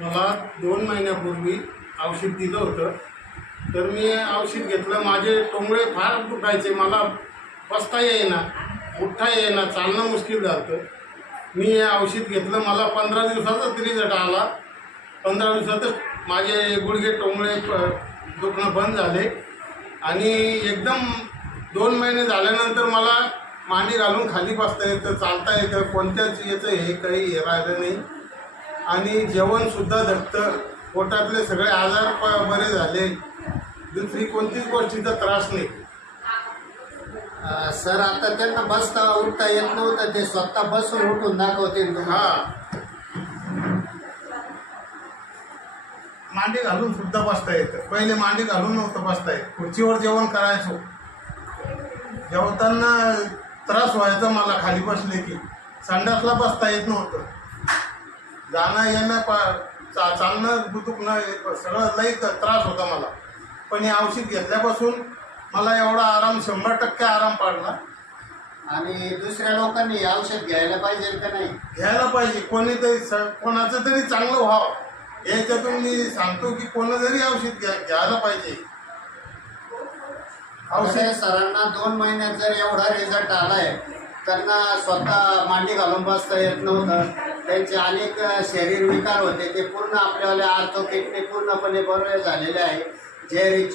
मला दोन महिन्यापूर्वी औषध दिलं होतं. तर मी औषध घेतलं. माझे टोंगळे फार दुखायचे. मला बसता येईना उठता येईना चालणं मुश्किल झालं मी हे औषध घेतलं. मला पंधरा दिवसातच रिझल्ट आला. पंधरा दिवसातच माझे गुडघे टोंगळे दुखणं बंद झाले. आणि एकदम दोन महिने झाल्यानंतर मला मांडी घालून खाली बसता येतं चालता येतं. कोणत्याच याचं हे काही हे राहिलं नाही. आणि जेवणसुद्धा धकतं पोटातले सगळे आजार बरे झाले. दुसरी कोणतीच गोष्टीचा त्रास नाही. सर आता त्यांना बसता उठता येत नव्हतं. ते स्वतः बसून उठून दाखवते तुम्हाला. हा. मांडी घालून सुद्धा बसता येतं. पहिले मांडी घालून नव्हतं बसता येत. खुर्चीवर जेवण करायचो. जेवताना त्रास व्हायचा मला. खाली बसले की. संडासला बसता येत नव्हतं. जाणं येणं पा चा चालणं दुखणं हे सगळं लई त्रास होता मला. पण हे औषध घेतल्यापासून मला एवढा आराम शंभर टक्के आराम पडला. आणि दुसऱ्या लोकांनी हे औषध घ्यायला पाहिजे का नाही? घ्यायला पाहिजे. कोणीतरी स- कोणाचं तरी चांगलं व्हावं. याच्यातून मी सांगतो की कोण जरी औषध घ्या घ्यायला पाहिजे. औषध औषध सरांना दोन महिन्यात जर एवढा रिझल्ट आलाय. त्यांना स्वतः मांडी घालून बसता येत नव्हतं. त्यांचे अनेक शरीर विकार होते ते पूर्ण आपल्याला आर्थो पूर्णपणे बरे झालेले आहे. जे